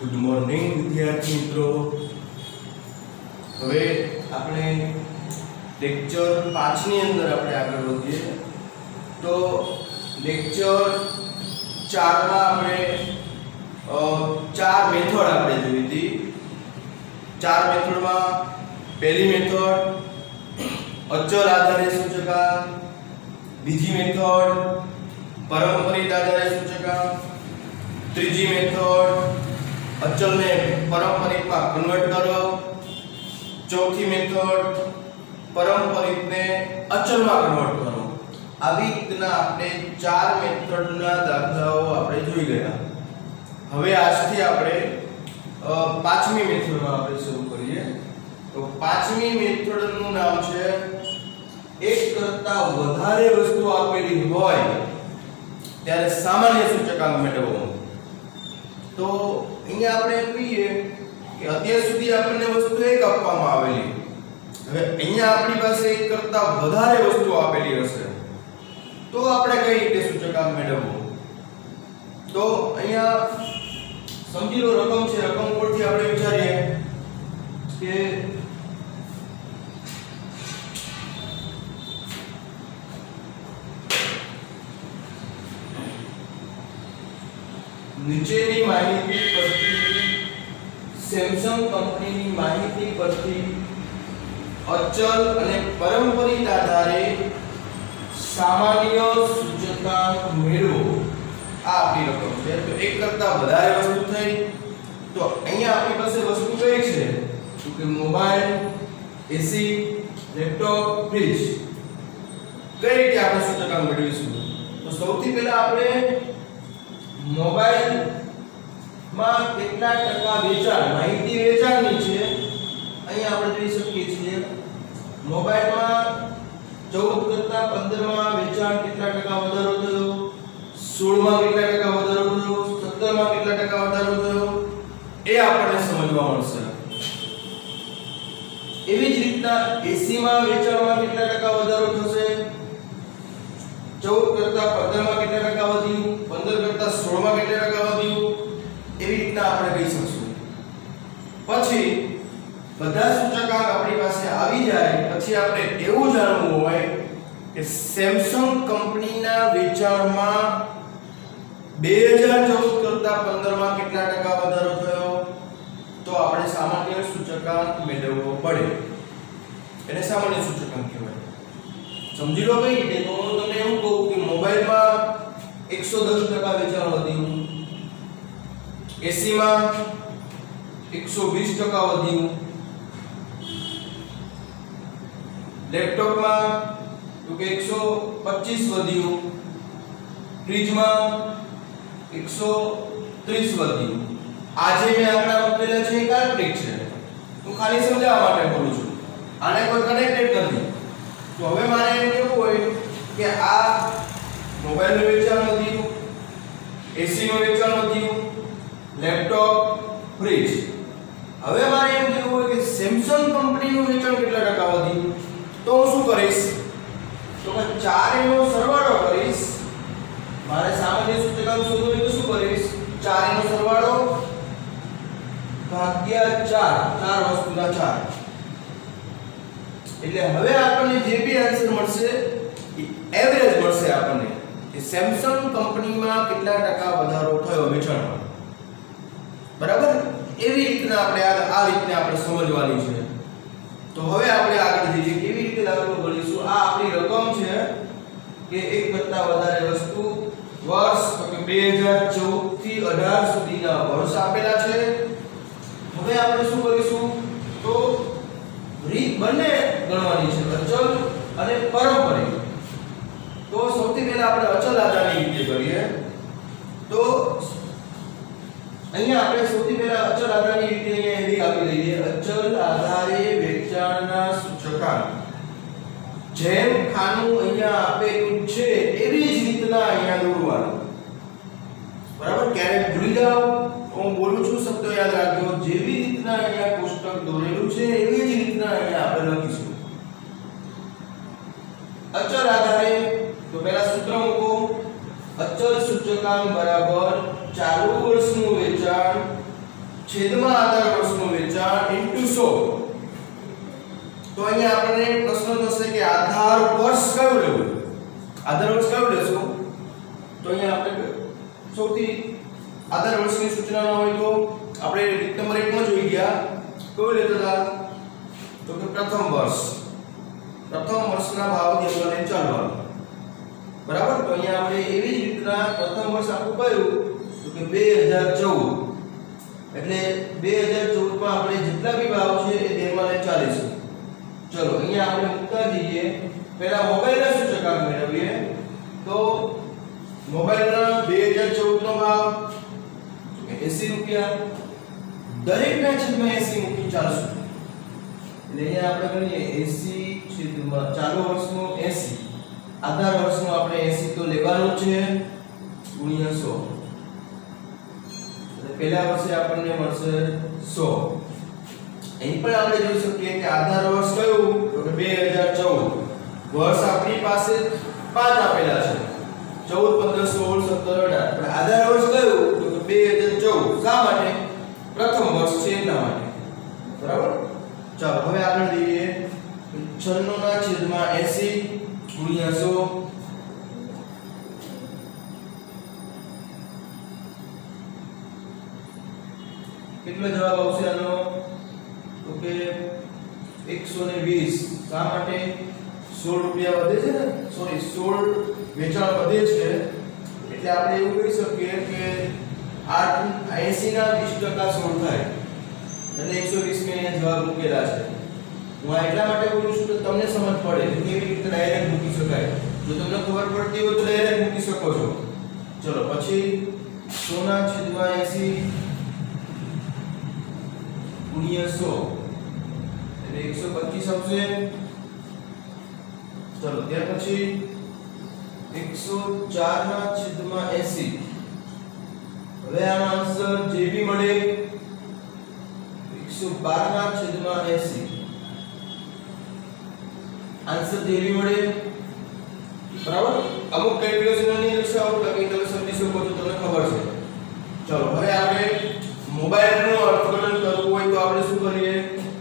Good morning વિદ્યાર્થી મિત્રો। હવે આપણે લેક્ચર 5 ની અંદર આપણે આગળ વધીએ તો લેક્ચર 4 માં આપણે ચાર મેથડ આપણે જોઈ હતી। ચાર મેથડમાં પહેલી મેથડ અચલ આધારે સૂચકાંક, બીજી મેથડ પારંપરિક આધારે સૂચકાંક, ત્રીજી મેથડ अचल ने पारंपरिक में कन्वर्ट करो, चौथी मेथड पारंपरिक ने अचल में कन्वर्ट करो। આવી રીતના આપણે ચાર મેથડના દાખલાઓ આપણે જોઈ ગયા। હવે આજથી આપણે પાંચમી મેથડમાં આપણે શરૂ કરીએ। તો પાંચમી મેથડનું નામ છે એક કરતા વધારે વસ્તુ આપેલી હોય ત્યારે સામાન્ય સૂચકાંક મેળવવો। તો અહીંયા આપણે એમ કહીએ કે અત્યાર સુધી આપણને વસ્તુ એક આપવામાં આવેલી, હવે અહીંયા આપણી પાસે એક કરતા વધારે વસ્તુ આપેલી હશે તો આપણે કઈ રીતે સૂચકાંક મેળવવું। તો અહીંયા સમજી લો રકમ છે, રકમ પરથી આપણે વિચારીએ કે નીચેની માહિતી પરથી સેમસંગ કંપનીની માહિતી પરથી અચલ અને પારંપરિક આધારે સામાન્ય સૂચકાંક મેળવો। આ આપણી રકમ છે। તો એક કરતા વધારે વસ્તુ થઈ તો અહીંયા આપણી પાસે વસ્તુ કઈ છે તો કે મોબાઈલ, એસી, લેપટોપ, ફ્રીજ। કઈ રીતે આપણે સૂચકાંક મેળવીશું? તો સૌથી પહેલા આપણે मोबाइल માં કેટલા ટકા વેચાણ, માહિતી વેચાણની છે અહીંયા આપણે જોઈ શકીએ છીએ। મોબાઈલમાં 14 કરતા 15 માં વેચાણ કેટલા ટકા વધારો થયો, 16 માં કેટલા ટકા વધારો થયો, 17 માં કેટલા ટકા વધારો થયો એ આપણને સમજવા મળશે। એવી જ રીતના 80 માં વેચાણમાં કેટલા ટકા વધારો થશે, 14 કરતા 15 માં કેટલા ટકા વધ્યું, 15 કરતા 16 માં કેટલા ટકા વધ્યું એવી રીતના આપણે કહી શકશું। પછી બધા સૂચકાંક આપણી પાસે આવી જાય પછી આપણે એવું જાણવું હોય કે સેમસંગ કંપનીના વેચાણમાં 2014 કરતા 15 માં કેટલા ટકા વધારો થયો તો આપણે સામાન્ય સૂચકાંક મેળવવો પડે, એને સામાન્ય સૂચકાંક કહેવાય। समझी लो कई रीते। तो હું તમને એવું કહું કે મોબાઈલમાં 110% વેચાણ વધ્યું, એસી માં 120% વધ્યું, લેપટોપમાં તો કે 125 વધ્યું, ફ્રીજમાં 130 વધ્યું। આજે મેં આંકડા મૂકેલા છે એ કાલ્પનિક છે, હું ખાલી સમજાવવા માટે બોલું છું, આને કોઈ કનેક્ટેડ નથી। तो હવે મારે એમ કેવું હોય કે આ મોબાઈલનું વેચાણ વધ્યું, એસીનું વેચાણ વધ્યું, લેપટોપ, ફ્રીજ। હવે મારે એમ કેવું હોય કે સેમસંગ કંપનીનું વેચાણ કેટલા ટકા વધ્યું તો હું શું કરીશ તો કે ચારેયનો સરવાળો કરીશ। મારે સામાન્ય સૂચકાંક શોધવું હોય તો શું કરીશ, ચારેયનો સરવાળો ભાગ્યા 4, ચાર વસ્તુના 4। એટલે હવે આપણને જે બી આન્સર મળશે એ એવરેજ મળશે આપણને કે સેમસંગ કંપનીમાં કેટલા ટકા વધારો થયો વેચાણમાં, બરાબર। એવી રીતના આપણે આ રીતને આપણે સમજવાની છે। તો હવે આપણે આગળ જઈએ કેવી રીતે દાખલો ગણીશું। આ આપણી રકમ છે કે એક કરતા વધારે વસ્તુ, વર્ષ તો કે 2014 થી 18 સુધીના વર્ષ આપેલા છે। હવે આપણે શું કરીશું તો રીત બંને ગણવાની છે, અચલ અને પારંપરિક। તો સૌથી પહેલા આપણે અચલ આધારની રીતે કરીએ। તો અહીંયા આપણે સૌથી પહેલા અચલ આધારની રીતે અહીંયા એવી આપી દઈએ, અચલ આધારે વેચાણના સૂચકાંક જેમ ખાનું અહીંયા આપેલું છે એવી જ રીતના અહીંયા દોરવાનું, બરાબર। ક્યારેક ભૂલી જાવ હું બોલું છું શબ્દ યાદ રાખજો, જેવી રીતના અહીંયા કોષ્ટક દોરેલું છે એવી જ રીતના અહીંયા આપણે લખીશું। અચલ આધારે તો પહેલા સૂત્ર મૂકો, અચલ સૂચકાંક બરાબર ચાલુ વર્ષનું વેચાણ છેદમાં આધાર વર્ષનું વેચાણ ઇન્ટુ 100. તો અહીંયા આપણને પ્રશ્ન થશે કે આધાર વર્ષ કયું લેવું? આધાર વર્ષ કયું લેશું? તો અહીંયા આપણે સૌથી આધાર વર્ષની સૂચના ન હોય તો આપણે રીત નંબર 1 માં જોઈ ગયા. કયું લેતા હતા? તો કે પ્રથમ વર્ષના ભાવ ધ્યાનમાં લઈને ચાલવાનું. બરાબર. તો અહીંયા આપણે એવી જ રીતના પ્રથમ વર્ષ આપણું કયું? તો કે 2014. એટલે 2014 માં આપણે જેટલા બી ભાવ છે એ ધ્યાનમાં લઈને ચાલીશું. ચલો અહીંયા આપણે મૂકતા જઈએ. પહેલા મોબાઈલના સૂચકાંક મેળવીએ. તો મોબાઈલના 2014 નો ભાવ તો કે 80 રૂપિયા. દરેકના છેદમાં 80 મૂકી ચાલશું. એટલે અહીંયા આપણે ગણીએ 80 છેદમાં ચાલુ વર્ષનું 80. આધાર વર્ષનું આપણે 80 તો લેવાનું છે ગુણ્યા 100. પહેલા વર્ષે આપણને મળશે 100. અહીં પણ આપણે જોઈ શકીએ કે આધાર વર્ષ કયું? તો કે 2014. વર્ષ આપણી પાસે 5 આપેલા છે. 14, 15, 16, 17, 18. પણ આધાર વર્ષ કયું? તો કે 2014. શા માટે? પ્રથમ વર્ષ છે એટલા માટે. બરાબર. ચાલો હવે આગળ જઈએ. 96 ના છેદમાં 80 ગુણ્યા 100. કેટલો જવાબ આવશે આનો? તો કે 120. શા માટે? 16 રૂપિયા વધે છે ને, સોરી 16 વેચાણ વધે છે એટલે આપણે એવું કહી શકીએ કે 80 ના 20% 16 થાય એટલે 120 મેં જવાબ મૂકેલા છે. હું આ એટલા માટે બોલું છું કે તમને સમજ પડે કે કેવી રીતે ડાયરેક્ટ મૂકી શકાય. જો તમને ખબર પડતી હોય તો ડાયરેક્ટ મૂકી શકો છો. ચલો પછી 100 ના છેદમાં 80 ગુણ્યા 100 એટલે 125 આવશે. ચલો ત્યાર પછી 104 ના છેદમાં 80. હવે આનો આન્સર જે બી મળે 112 ના છેદમાં 80. આન્સર જે બી મળે. બરાબર. અમુક કેલ્ક્યુલેશન ની દર્શાવો તો તમે સમજી શકો છો, તમને ખબર છે. ચલો હવે આપણે મોબાઈલનું અર્થઘટન કરવું હોય તો આપણે શું કરીએ?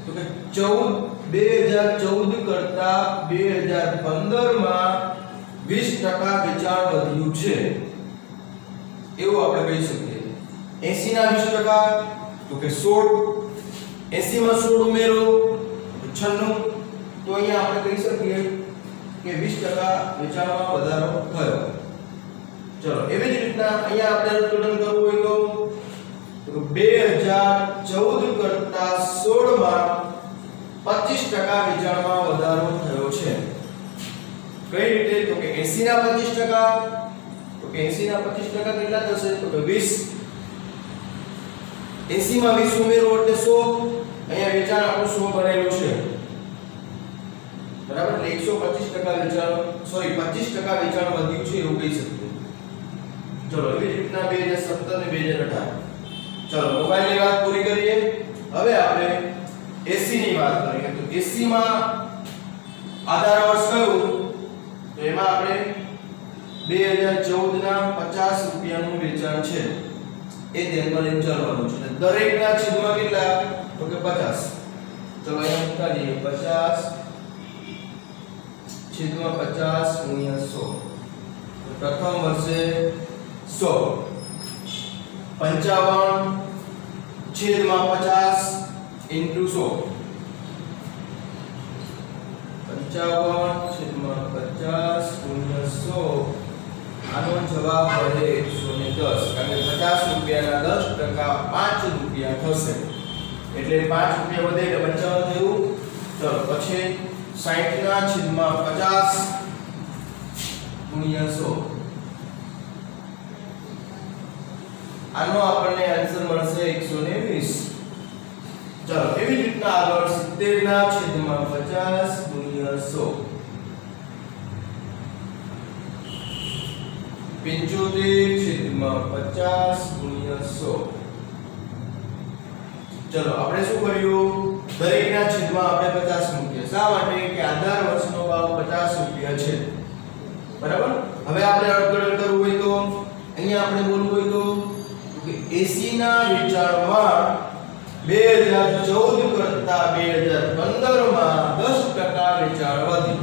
તો કે 2014 કરતા 2015 માં 20% વેચાણ વધ્યું છે એવું આપણે કહી શકીએ. 80 ના 20% તો કે 16. 80 માં 16 ઉમેરો 96. તો અહીંયા આપણે કહી શકીએ કે 20% વેચાણમાં વધારો થયો. ચલો એવી જ રીતના અહીંયા આપણે અર્થઘટન કરવું હોય તો 2014 કરતા 16 માં 25% વેચાણમાં વધારો થયો છે. કઈ રીતે? તો કે 80 ના 25%. તો કે 80 ના 25% કેટલા થશે? તો કે 20. 80 માં 20 ઉમેરો એટલે 100. અહીંયા વેચાણ આપણું 100 બનેલું છે. બરાબર. એટલે 125% વેચાણ, સોરી 25% વેચાણ વધ્યું છે એવું કહી શકીએ. ચલો એવી રીતના 2017 ને 2018. ચલો મોબાઈલની વાત પૂરી કરીએ. હવે આપણે એસી ની વાત કરીએ. તો એસી માં આધાર વર્ષ કયું? તો એમાં આપણે 2014 ના 50 રૂપિયાનું વેચાણ છે એ ધ્યાનમાં લઈને ચાલવાનું છે. દરેકના છેદમાં કેટલા? તો કે 50. ચલો અહીંયા મૂકતા જઈએ. 50 છેદમાં 50 ગુણ્યા 100. પ્રથમ વર્ષે 100. 55 છેદમાં 50 ઇન્ટુ 100. 55 છેદમાં 50 ગુણ્યા 100. આનો જવાબ મળે 110. કારણ કે 50 રૂપિયાના 10% 5 રૂપિયા થશે. એટલે 5 રૂપિયા વધે એટલે 55 થયું. ચલો પછી 60 ના છેદમાં 50 ગુણ્યા 100. આનો આપણને આન્સર મળશે 120. ચલો એવી રીતના આગળ 70 ના છેદમાં 50 ગુણ્યા 100. 75 છેદમાં 50 ગુણ્યા 100. ચલો આપણે શું કર્યું? દરેકના છેદમાં આપણે 50 મૂકીએ. શા માટે? કે આધાર વર્ષનો ભાવ 50 રૂપિયા છે. બરાબર. હવે આપણે અર્થઘટન કરવું હોય તો અહીંયા આપણે બોલવું હોય તો 80 ના વેચાણમાં 2014 કરતા 2015 માં 10% વેચાણ વધ્યું.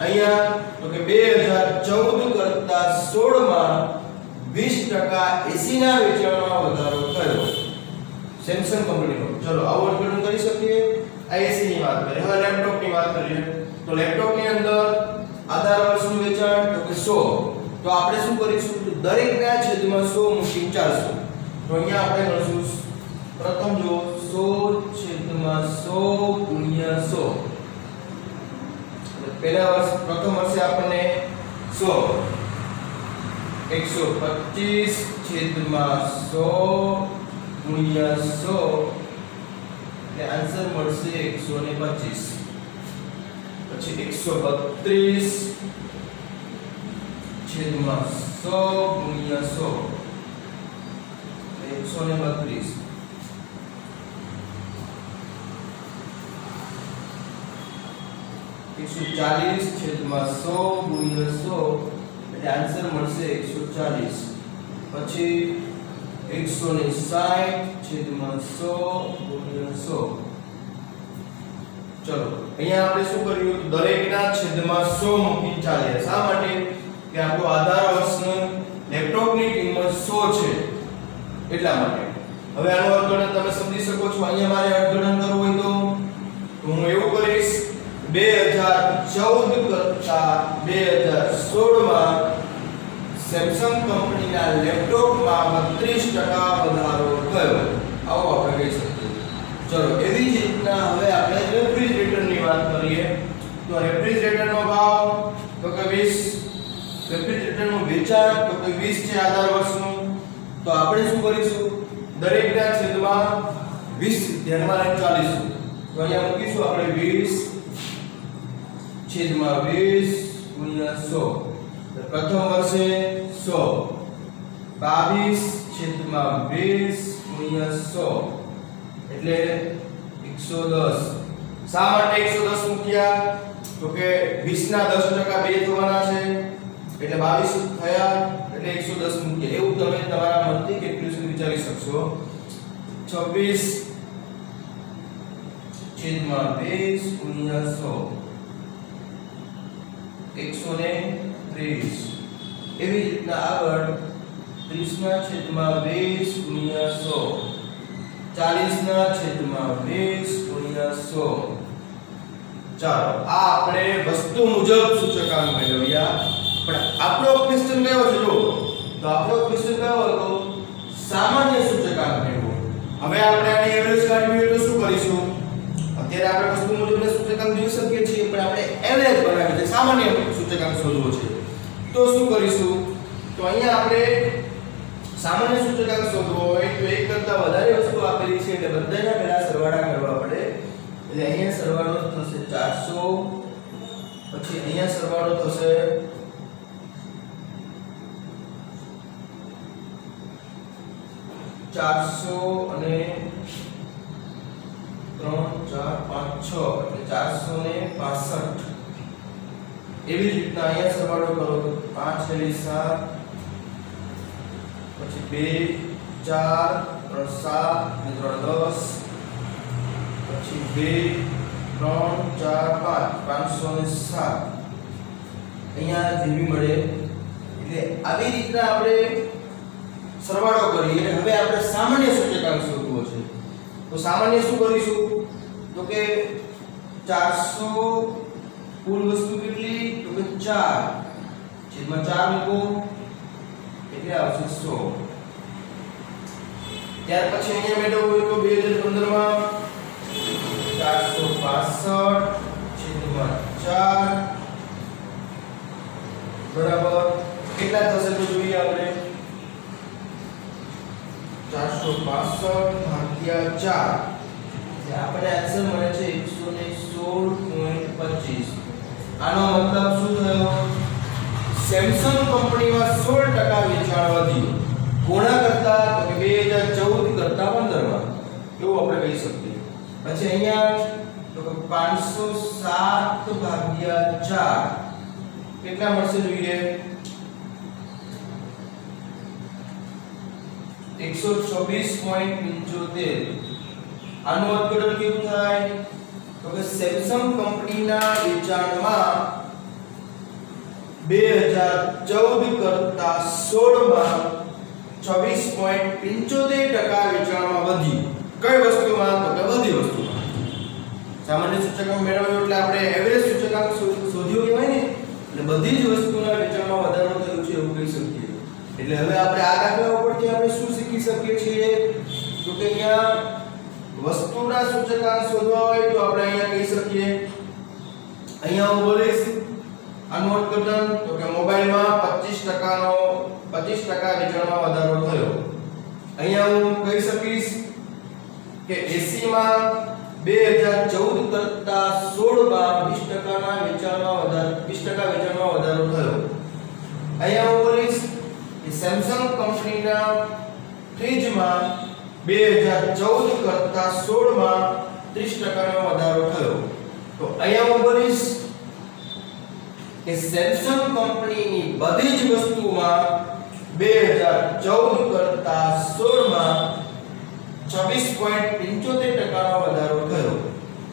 અહીંયા તો કે 2014 કરતા 16 માં 20% એસી ના વેચાણમાં વધારો થયો સેમસંગ કંપનીનો. ચલો આવું અર્થઘટન કરી શકીએ. આ એસી ની વાત કરીએ. હવે લેપટોપ ની વાત કરીએ. તો લેપટોપ ની અંદર આધાર વર્ષનું વેચાણ તો કે 100. તો આપણે શું કરીશું? દરેકના છેદમાં 100 મૂકીને ચાલશું. તો અહીંયા આપણે ગણશું. પ્રથમ જો 100 છેદમાં 100 ગુણ્યા 100. પહેલા વર્ષ પ્રથમ વર્ષે આપણને 100 125 છેદમાં 100 ગુણ્યા 100 એટલે આન્સર મળશે 125. પછી 132 છેદમાં 100 ગુણ્યા 100 132. 140 છેદમાં 100 ગુણ્યા 100 એટલે આન્સર મળશે 140. પછી 160 છેદમાં 100 ગુણ્યા 100. ચલો અહીંયા આપણે શું કર્યું? દરેકના છેદમાં 100 મૂકી ચાલ્યા. શા માટે? કે આપણો આધાર વર્ષનું લેપટોપની કિંમત 100 છે એટલા માટે. હવે આનું અર્થઘટન તમે સમજી શકો છો. અહીંયા મારે અર્થઘટન કરવું હોય તો હું એવું કરીશ. 2014 કરતા 2016 માં સેમસંગ કંપનીના લેપટોપમાં 32% વધારો થયો. આવો આપણે કહી શકીએ. ચલો એવી જ રીતના હવે આપણે રેફ્રિજરેટરની વાત કરીએ. તો રેફ્રિજરેટરનો ભાવ તો કે 20. રેફ્રિજરેટરનું વેચાણ તો કે 20 છે આધાર વર્ષનું. તો આપણે શું કરીશું? દરેકના છેદમાં 20 ધ્યાનમાં લઈને ચાલીશું. તો અહીંયા મૂકીશું આપણે 20 છેદમાં 20 ગુણ્યા 100. પ્રથમ વર્ષે 100 22 છેદમાં 20 ગુણ્યા 100 એટલે 110. શા માટે 110 મૂક્યા? તો કે 20 ના 10% બે થવાના છે એટલે 22 થયા એટલે 110 મૂક્યા. એવું તમે તમારા મનથી કેલ્ક્યુલેશન વિચારી શકશો. 26 છેદમાં 20 ગુણ્યા 100 130. એવી રીતના આગળ 30 ના છેદમાં 20 ગુણ્યા 100 40 ના છેદમાં 20 ગુણ્યા 100. ચાલો આ આપણે વસ્તુ મુજબ સૂચકાંક મેળવ્યા. પણ આપણો ક્વેશ્ચન કયો છે? જો તો આપણો ક્વેશ્ચન કયો હતો? સામાન્ય સૂચકાંક મેળવો. હવે આપણે આની એવરેજ કાઢવી હોય તો શું કરીશું? અત્યારે આપણે વસ્તુ મુજબના સૂચકાંક જોઈ શકીએ છીએ પણ આપણે એવરેજ બનાવવી છે, સામાન્ય સૂચકાંક શોધવો છે. તો શું કરીશું? તો અહીંયા આપણે સામાન્ય સૂચકાંક શોધવો હોય તો એક કરતા વધારે વસ્તુ આપેલી છે એટલે બધાના પહેલા સરવાળા કરવા પડે. એટલે અહીંયા સરવાળો થશે 400. પછી અહીંયા સરવાળો થશે 400 અને 3 4 5 6 એટલે 465. એવી રીતના અહીંયા સરવાળો કરો તો 5 ને 7 પછી 2 4 3 7 ને 3 10 પછી 2 3 4 5 507 અહીંયા જેવી મળે. એટલે આવી રીતના આપણે સરવાળો કરીએ. હવે આપણે સામાન્ય સૂચકાંક શોધવો છે. તો સામાન્ય શું કરીશું? તો કે 400 કુલ વસ્તુ કેટલી? તો કે 4 છેદમાં 4 મૂકો એટલે આવશે 100. ત્યાર પછી અહીંયા મેળવવું હોય તો 2015 માં 465 છેદમાં 4 બરાબર કેટલા થશે તો જોઈએ આપણે. 465 ભાગ્યા 4 આપણે આન્સર મળે છે 116.25. આનો મતલબ શું થયો? સેમસંગ કંપનીમાં 16% વેચાણ વધ્યું. કોના કરતા? તો કે 2014 કરતા 15 માં. એવું આપણે કહી શકીએ. પછી અહીંયા તો કે 507 ભાગ્યા 4 કેટલા મળશે જોઈએ? 126.75 આનું અર્થઘટન કેવું થાય તો કે સેમસંગ કંપનીના વેચાણમાં 2014 કરતા 16 માં 26.75% વેચાણમાં વધ્યું. કઈ વસ્તુમાં તો કે બધી વસ્તુમાં. સામાન્ય સૂચકાંક મેળવ્યો એટલે આપણે એવરેજ સૂચકાંક શોધ્યો કહેવાય ને, એટલે બધી જ વસ્તુના વેચાણમાં વધારો થયો છે એવું કહી શકીએ. એટલે હવે આપણે આ દાખલા ઉપરથી આપણે શું શીખી શકીએ છીએ તો કે અહીંયા વસ્તુના સૂચકાંક શોધવા હોય તો આપણે અહીંયા કહી શકીએ, અહીંયા હું બોલીશ આનું અર્થઘટન તો કે મોબાઈલમાં 25% વેચાણમાં વધારો થયો. અહીંયા હું કહી શકીશ કે એસીમાં 2014 કરતા 16 માં 20% વેચાણમાં વધારો થયો. અહીંયા હું બોલીશ કે સેમસંગ કંપનીના ફ્રીજમાં 2014 કરતા 16 માં 30% વધારો થયો. તો અહીંયા હું બોલીશ કે સેમસંગ કંપનીની બધી જ વસ્તુમાં 2014 કરતા 16 માં 26.75% નો વધારો થયો.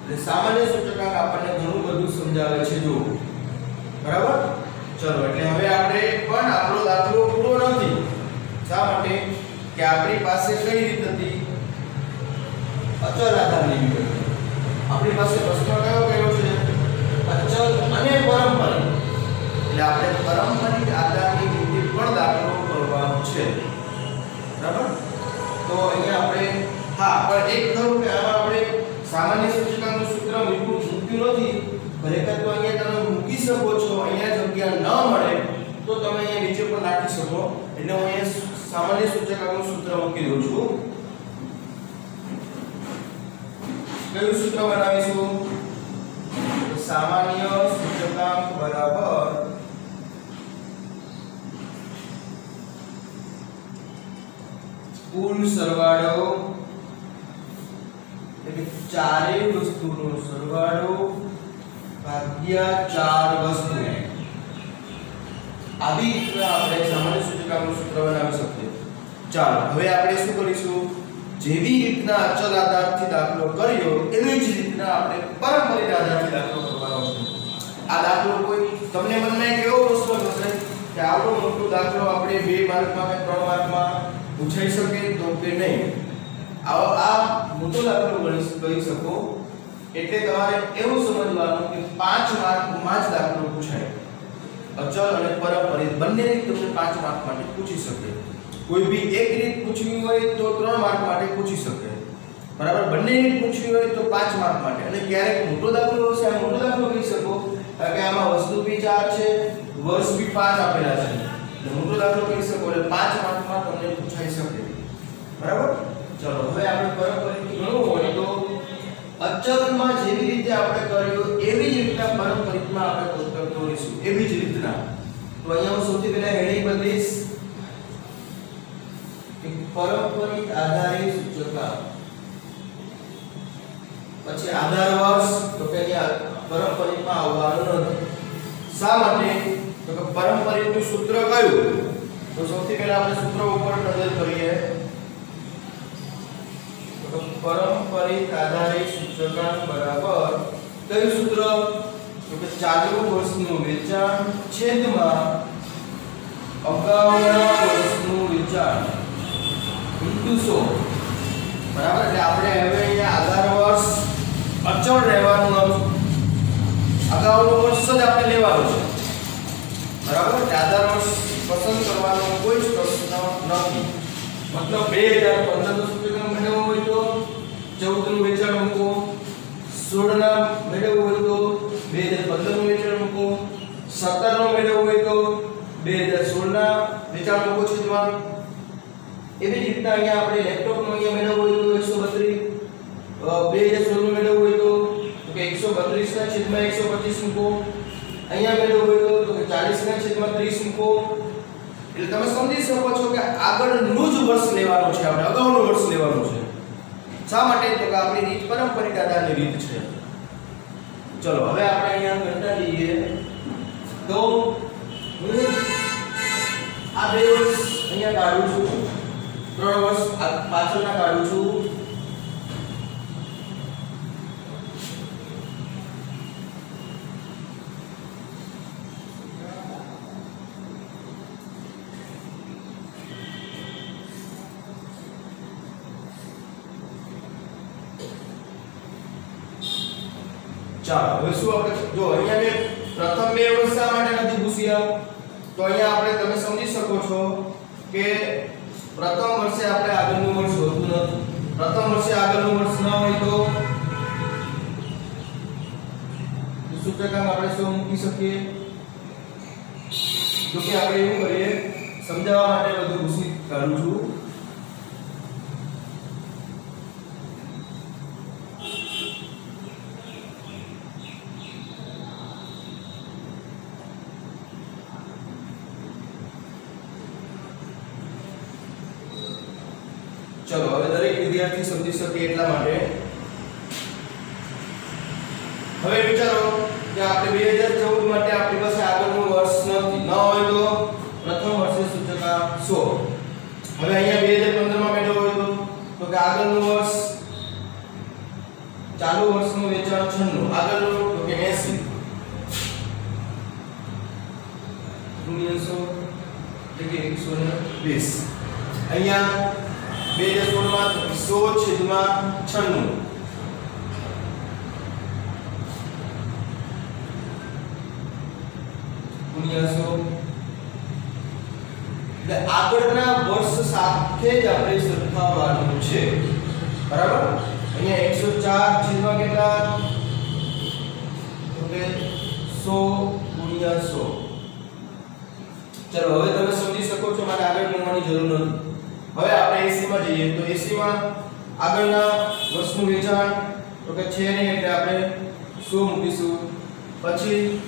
એટલે સામાન્ય સૂચકાંક આપણને ઘણું બધું સમજાવે છે જો. બરાબર? ચલો એટલે હવે આપણે પણ આપણો દાખલો પૂરો નથી. શા માટે કે આપણી પાસે કઈ રીત હતી? અચલ આધારની રીત હતી. આપણી પાસે પ્રશ્ન કયો છે? અચલ અને પારંપરિક. એટલે આપણે પારંપરિક આધારની રીતે પણ દાખલો કરવાનો છે. બરાબર? તો અહીંયા આપણે પણ એક ખરું કે આમાં આપણે સામાન્ય સૂચકાંકનું સૂત્ર મૂક્યું નથી. ખરેખર તો અહીંયા તમે મૂકી શકો છો. અહીંયા જગ્યા ન મળે તો તમે અહીંયા નીચે પણ નાખી શકો. એટલે હું અહીંયા સામાન્ય સૂચકાંકનું સૂત્ર મૂકી દઉં છું. કયું સૂત્ર બનાવીશું? સામાન્ય સૂચકાંક બરાબર કુલ સરવાળો એટલે ચારે વસ્તુનો સરવાળો ભાગ્યા ચાર વસ્તુ. આવી રીતે આપણે સામાન્ય સૂચકાંકનું સૂત્ર બનાવી શકીએ. ચાલો હવે આપણે શું કરીશું? જેવી રીતના અચલ આધારથી દાખલો કર્યો એવી જ રીતના આપણે પારંપરિક આધારથી દાખલો કરવાનો છે. આ દાખલો કોઈ તમને મનમાં એક એવો પ્રશ્ન થશે કે આવડો મોટો દાખલો આપણે 2 માર્કમાં કે 3 માર્કમાં પૂછાઈ શકે તો કે નહીં. આ મોટો દાખલો ગણી શકો એટલે તમારે એવું સમજવાનું કે 5 માર્કમાં જ દાખલો પૂછાય. અચલ અને પારંપરિક બંને રીત તમને 5 માર્ક માટે પૂછી શકે. કોઈ બી એક રીત પૂછવી હોય તો 3 માર્ક માટે પૂછી શકે. બરાબર? બંને રીત પૂછવી હોય તો 5 માર્ક માટે. અને ક્યારેક મોટો દાખલો હશે, આ મોટો દાખલો કહી શકો કે આમાં વસ્તુ બી 4 છે, વર્ષ બી 5 આપેલા છે. એટલે મોટો દાખલો કહી શકો એટલે 5 માર્કમાં તમને પૂછાઈ શકે. બરાબર? ચલો હવે આપણે પારંપરિક ગણવું હોય તો અચલમાં જેવી રીતે આપણે કર્યું એવી જ રીતના પારંપરિકમાં આપણે કોષ્ટક દોરીશું. એવી જ રીતના. તો અહીંયા હું સૌથી પહેલા હેડિંગ બદલીશ કે પારંપરિક આધારિત સૂચકાંક. પછી આધાર વર્ષ તો કે અહીંયા પારંપરિકમાં આવવાનું નથી. શા માટે? તો કે પારંપરિકનું સૂત્ર કયું? તો સૌથી પહેલા આપણે સૂત્ર ઉપર નજર કરીએ. તો પારંપરિક આધારિત સૂચકાંક બરાબર કયું સૂત્ર? તો કે ચાલુ વર્ષનું વેચાણ છેદમાં અગાઉના વર્ષનું વેચાણ ઇન્ટુ 100. બરાબર? એટલે આપણે હવે અહીંયા આધાર વર્ષ અચળ રહેવાનું નથી. અગાઉનું વર્ષ જ આપણે લેવાનું છે. બરાબર? એટલે આધાર વર્ષ પસંદ કરવાનો કોઈ જ પ્રશ્ન નથી. મતલબ 2015 નું સૂચકાંક મેળવવું હોય તો 14 નું વેચાણ મૂકો, 16 ના મેળવવું હોય તો 2015 નું વેચાણ મૂકો, 17 નું મેળવવું હોય તો 2016 ના વેચાણ મૂકો છેદમાં. એવી જ રીતના અહીંયા આપણે લેપટોપ નું અહીંયા મેળવવું હોય તો 132 2016 નું મેળવવું હોય તો કે 132 ના છેદમાં 125 મૂકો. અહીંયા મેળવવું હોય તો કે 40 ના છેદમાં 30 મૂકો. એટલે તમે સમજી શકો છો કે આગળનું જ વર્ષ લેવાનું છે, આપણે અગાઉનું વર્ષ લેવાનું છે. શા માટે? તો કે આપણી રીત પારંપરિક આધારની રીત છે. ચલો હવે આપણે અહીંયા કંટાળી જઈએ તો હું આ 2 વર્ષ અહીંયા કાઢું છું, 3 વર્ષ પાછળના કાઢું છું. ચાલો હવે શું આપણે જો અહીંયા મેં પ્રથમ 2 વર્ષ શા માટે નથી પૂછ્યા તો અહીંયા આપણે તમે સમજી શકો છો કે પ્રથમ વર્ષે આપણે આગળનું વર્ષ હોતું નથી પ્રથમ વર્ષે આગળનું વર્ષ ન હોય તો સૂચકાંક આપણે શું મૂકી શકીએ તો કે આપણે એવું કરીએ સમજાવવા માટે બધું પૂછી કરું છું चलो હવે દરેક વિદ્યાર્થી સમજી શકે એટલા માટે હવે વિચારો કે આપણે 2014 માટે આપણી પાસે આગળનું વર્ષ નથી ન હોય તો પ્રથમ વર્ષે સૂચકાંક 100 હવે અહીંયા 2015 માં મેળવ્યો હોય તો કે આગળનું વર્ષ ચાલુ વર્ષનું વેચાણ 96 આગળનું તો કે 80 એટલે કે 120 અહીંયા 2016 માં 100/96 ગુણ્યા 100 એટલે આગળના વર્ષ સાથે જ આપણે સરખાવવાનું છે બરાબર અહીંયા 104 કેટલા તો કે 100/100 ચલો હવે તમે સમજી શકો છો મારે આગળ ગણવાની જરૂર નથી હવે આપણે એસી માં જઈએ તો એસી માં આગળના વર્ષનું વેચાણ તો કે છે નહીં એટલે આપણે 100 મૂકીશું પછી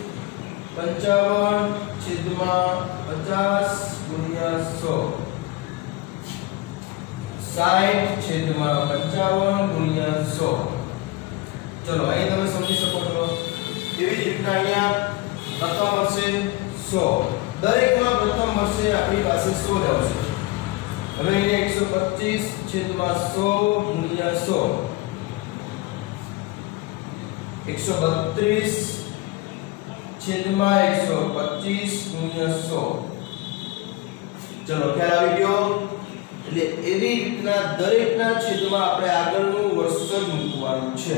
55/50 ગુણ્યા 100 60/55 ગુણ્યા 100 ચલો અહીં તમે સમજી શકો છો એવી જ રીતના અહીંયા પ્રથમ વર્ષે 100 દરેકમાં પ્રથમ વર્ષે આપણી પાસે 100 જ આવશે હવે અહીંયા 125/100 ગુણ્યા 100 132/125 ગુણ્યા 100 ચલો ખ્યાલ આવી ગયો એટલે એવી રીતના દરેકના છેદમાં આપણે આગળનું વર્ષ જ મૂકવાનું છે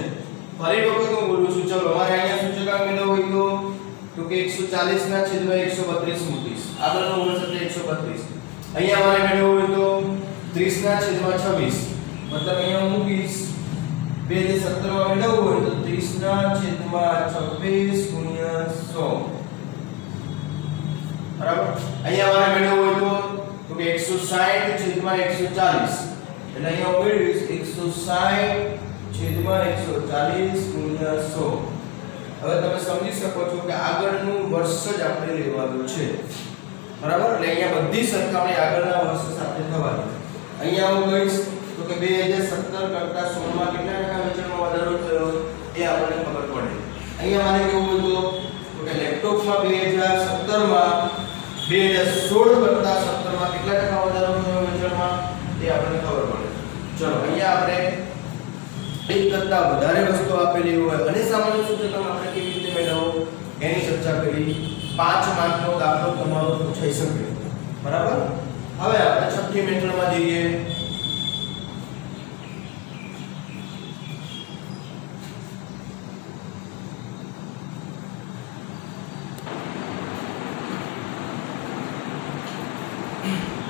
ફરી વખત હું બોલું છું ચલો અમારે અહીંયા સૂચકાંક મેળવવો હોય તો કે 140/132 મૂકીશ આગળનું વર્ષ એટલે 132 અહીંયા અમારે મેળવવું હોય તો 30/26 મતલબ અહીંયા હું મૂકીશ 2017 માં મેળવવું હોય તો 30/26 ગુણ્યા 100 બરાબર અહીંયા અમારે મેળવવું હોય તો કે 160/140 એટલે અહીંયા હું મેળવીશ 160/140 ગુણ્યા 100 હવે તમે સમજી શકો છો કે આગળનું વર્ષ જ આપણે લેવાનું છે બરાબર એટલે અહીંયા બધી સરખામણી આગળના વર્ષ સાથે થવાની અહીંયા હું કહીશ તો કે 2017 કરતા 16 માં કેટલા ટકા વેચાણમાં વધારો થયો એ આપણને ખબર પડે અહીંયા મારે કેવું હતું તો કે લેપટોપમાં 2017 માં 2016 કરતા 17 માં કેટલા ટકા વધારો થયો વેચાણમાં એ આપણને ખબર પડે ચલો અહીંયા આપણે એક કરતા વધારે વસ્તુ આપેલી હોય અને સામાન્ય સૂચકાંક આપણે કેવી રીતે મેળવવો એની ચર્ચા કરી 5 માર્કનો દાખલો તમારો પૂછાઈ શકે બરાબર હવે આપણે છઠ્ઠી મેથડમાં જઈએ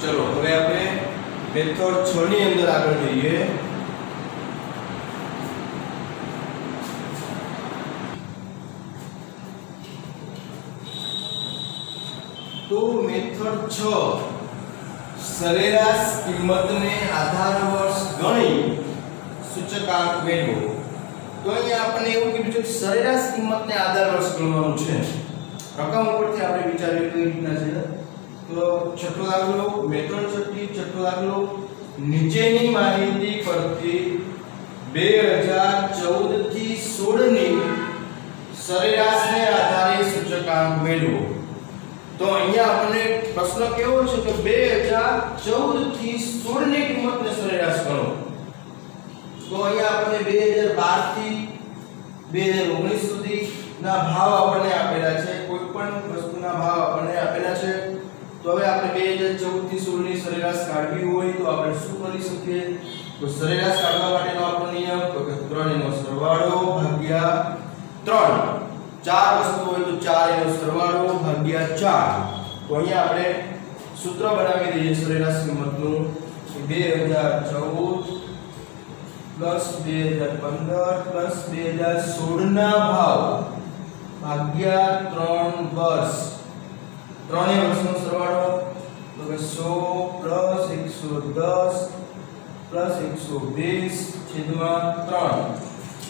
ચલો હવે આપણે મેથડ 6 ની અંદર આગળ જઈએ तो मेथड 6 सरेराश किंमतने आधार वर्ष गणी सूचकांक મેળવો તો અહીંયા આપણે એવું કીધું છે સરેરાશ કિંમતને આધાર વર્ષ ગણવાનું છે રકમ ઉપરથી આપણે વિચારીએ કઈ રીતના છે તો છઠ્ઠો દાખલો મેથડ છઠ્ઠો દાખલો નીચેની માહિતી પરથી 2014 થી 16 ની સરેરાશને આધારે સૂચકાંક મેળવો તો અહીંયા આપણને પ્રશ્ન કેવો છે કે 2014 થી 16 ની કિંમતને સરેરાશ ગણો તો અહીંયા આપણને 2012 થી 2019 સુધીના ભાવ આપણને આપેલા છે કોઈ પણ વસ્તુના ભાવ આપણને આપેલા છે તો હવે આપણે 2014 થી 16 ની સરેરાશ કાઢવી હોય તો આપણે શું કરી શકીએ તો સરેરાશ કાઢવા માટેનો આપણો નિયમ તો કે 3 નો સરવાળો ભાગ્યા 3 ચાર વસ્તુ હોય તો 4 એનો સરવાળો ભાગ્યા 4 તો અહીંયા આપણે સૂત્ર બનાવી દઈએ સરેરાશ કિંમતનું 2014 પ્લસ 2015 પ્લસ 2016 ના ભાવ ભાગ્યા 3 વર્ષ ત્રણેય વર્ષનો સરવાળો તો કે 100 પ્લસ 110 પ્લસ 120 છેદમાં 3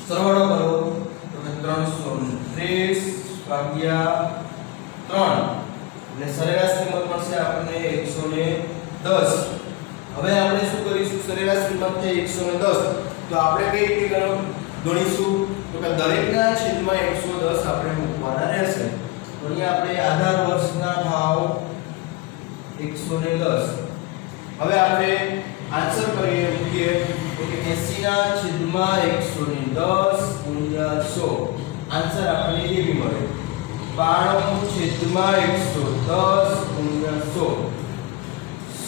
સરવાળો કરો તો કે 330 ભાગ્યા 3 એટલે સરેરાશ કિંમત મળશે આપણને 110. હવે આપણે શું કરીશું સરેરાશ કિંમત છે 110 તો આપણે કઈ રીતે ગણીશું તો કે દરેકના છેદમાં 110 આપણે મૂકવાના રહેશે. તો અહીંયા આપણે આધાર વર્ષના ભાવ 110. હવે આપણે આન્સર કરીએ મૂકીએ તો કે 80 ના છેદમાં 110 ગુણ્યા 100 આન્સર આપણને એવી મળે 92 છેદમાં 110 ગુણ્યા 100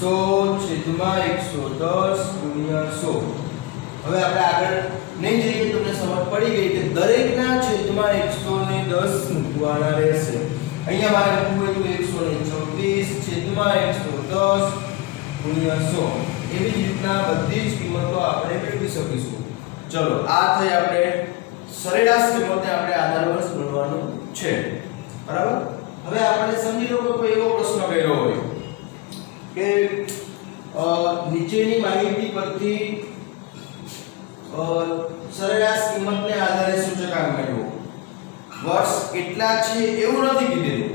100 છેદમાં 110 ગુણ્યા 100. હવે આપણે આગળ નહીં જઈએ તમને સમજ પડી ગઈ કે દરેકના છેદમાં 110 મૂકવાના રહેશે. અહીંયા મારે મૂકવું હોય તો 124 છેદમાં 110 ગુણ્યા 100 એવી જ રીતના બધી જ કિંમતો આપણે મેળવી શકીશું. ચલો આ થઈ આપણે સરેરાશ કિંમતને આપણે આધાર વર્ષ ગણવાનું છે. બરાબર. હવે આપણે સમજી લો કે કોઈ એવો પ્રશ્ન કર્યો હોય કે નીચેની માહિતી પરથી સરેરાશ કિંમતને આધારે સૂચકાંક મેળવો. વર્ષ કેટલા છે એવું નથી કીધેલું.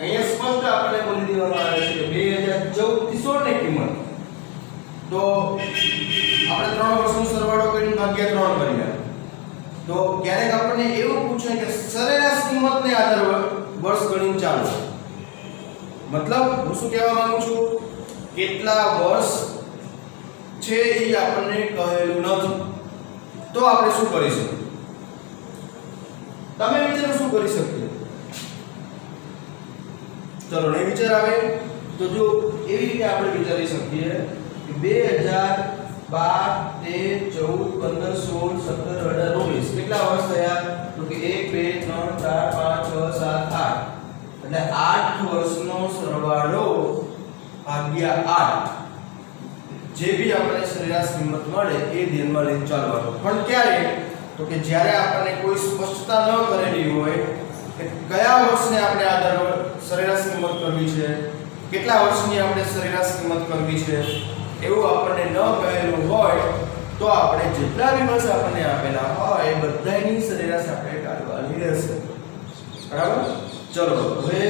અહીંયા સ્પષ્ટ આપણે બોલી દેવામાં આવે છે કે 2014 થી 16 ની કિંમત તો આપણે 3 વર્ષનો સરવાળો કરીને ભાગ્યા 3 કર્યા. તો ક્યારેક આપણને એવું પૂછે કે સરેરાશ કિંમતને આધારે વર્ષ ગણીને ચાલો. મતલબ હું શું કહેવા માંગુ છું કેટલા વર્ષ છે એ આપણને કહેલું નથી. તો આપણે શું કરીશું તમે વિચારો શું કરી શકીએ. ચલો નહીં વિચાર આવે તો જો એવી રીતે આપણે વિચારી શકીએ કે 2012 13 14 15 16 17 18 19 કેટલા વર્ષ થયા તો કે 1 2 3 4 5 6 7 8 એટલે 8 વર્ષનો સરવાળો ભાગ્યા 8 જે બી આપણે સરેરાશ કિંમત મળે એ ધ્યાનમાં લઈને ચાલવાનું. પણ ક્યારે તો કે જ્યારે આપણને કોઈ સ્પષ્ટતા ન કરેલી હોય કે કયા વર્ષને આપણે આધાર સરેરાશ કિંમત કરવી છે કેટલા વર્ષની આપણે સરેરાશ કિંમત કરવી છે એવું આપણને ન કહેલું હોય તો આપણે જેટલા બી વર્ષ આપણને આપેલા હોય એ બધાની સરેરાશ આપણે કાઢવાની રહેશે. બરાબર. ચલો હવે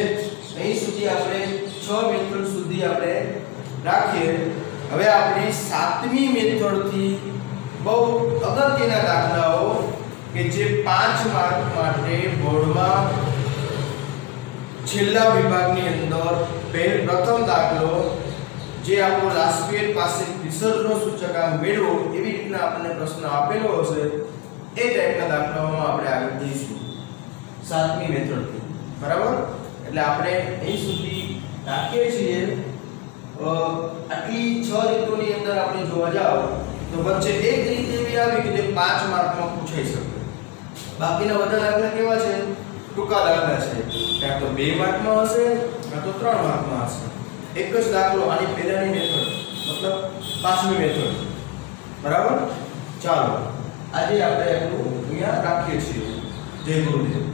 અહીં સુધી આપણે 6 મેથડ સુધી આપણે રાખીએ. હવે આપણી 7મી મેથડ થી બહુ અગત્યના દાખલાઓ કે જે 5 માર્ક માટે બોર્ડમાં છેલ્લા વિભાગની અંદર પ્રથમ દાખલો જે આપણો લાસ્ટ પીરિયડ પાસે રિસર્ચનો સૂચકાંક મેળવો એવી રીતના આપણને પ્રશ્ન આપેલો હશે એ ટાઈપના દાખલાઓમાં આપણે આગળ જઈશું 7મી મેથડ થી. બરાબર. એટલે આપણે અહીં સુધી રાખીએ છીએ. આટલી 6 રીતોની અંદર આપણે જોવા જાવ તો વચ્ચે એક રીત એવી આવી કે જે 5 માર્કમાં પૂછાઈ શકે. બાકીના બધા દાખલા કેવા છે ટૂંકા દાખલા છે. ક્યાં તો 2 માર્કમાં હશે ક્યાં તો 3 માર્કમાં હશે. એક જ દાખલો આની પહેલાની મેથડ મતલબ 5મી મેથડ. બરાબર. ચાલો આજે આપણે એટલું અહીંયા રાખીએ છીએ. જય ગુરુદેવ.